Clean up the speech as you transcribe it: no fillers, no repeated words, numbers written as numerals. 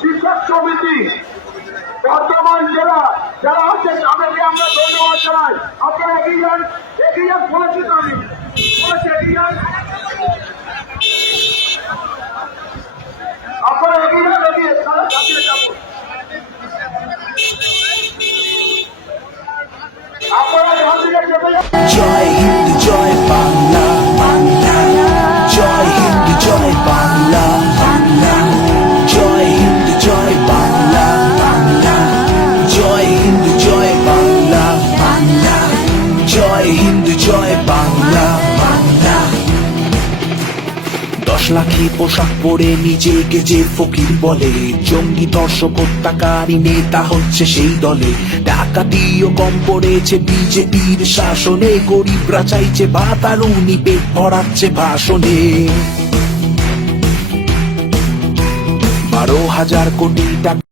শিক্ষক সমিতি বর্তমান জেলা যারা আছেন তাদেরকে আমরা ধন্যবাদ জানাই। আপনারা এগিয়ে যান, বলেছি তো আমি এগিয়ে যান, আপনারা এগিয়ে যান, এগিয়ে তারা চাপিয়ে যাবো। আপনারা এখান থেকে চেপে যান। জয় হিন্দ জয় বাংলা, জয় হিন্দ জয় বাংলা, জয় হিন্দ জয় বাংলা, জয় হিন্দ জয় বাংলা, জয় হিন্দ জয় বাংলা। 10 লাখে পোশাক পরে নিজেকে যে ফকির বলে, জঙ্গি দর্শক হত্যাকারী নেতা হচ্ছে সেই দলে। ডাকাতিও কম পড়েছে বিজেপির শাসনে, গরিবরা চাইছে ভাত আর উনি পেট ভরাচ্ছে ভাষণে। 12,000 কোটি টাকা